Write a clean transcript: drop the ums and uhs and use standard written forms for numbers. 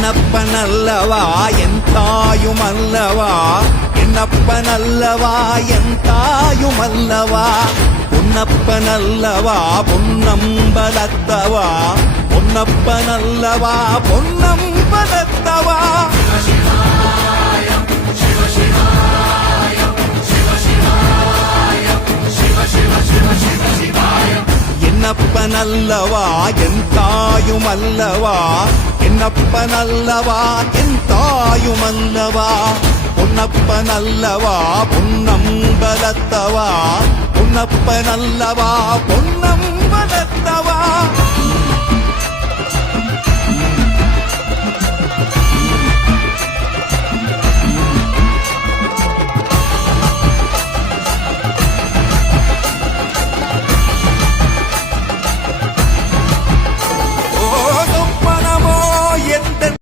என்னப்பனல்லவா என் தாயுமல்லவா என்னப்பனல்லவா என் தாயுமல்லவா பொன்னப்பனல்லவா பொன்னம்பலத்தவா பொன்னப்பனல்லவா பொன்னம்பலத்தவா என்னப்பனல்லவா என் தாயுமல்லவா என்னப்பனல்லவா என் தாயுமல்லவா பொன்னப்பனல்லவா பொன்னம்பலத்தவா பொன்னப்பனல்லவா பொன்னம்பலத்தவா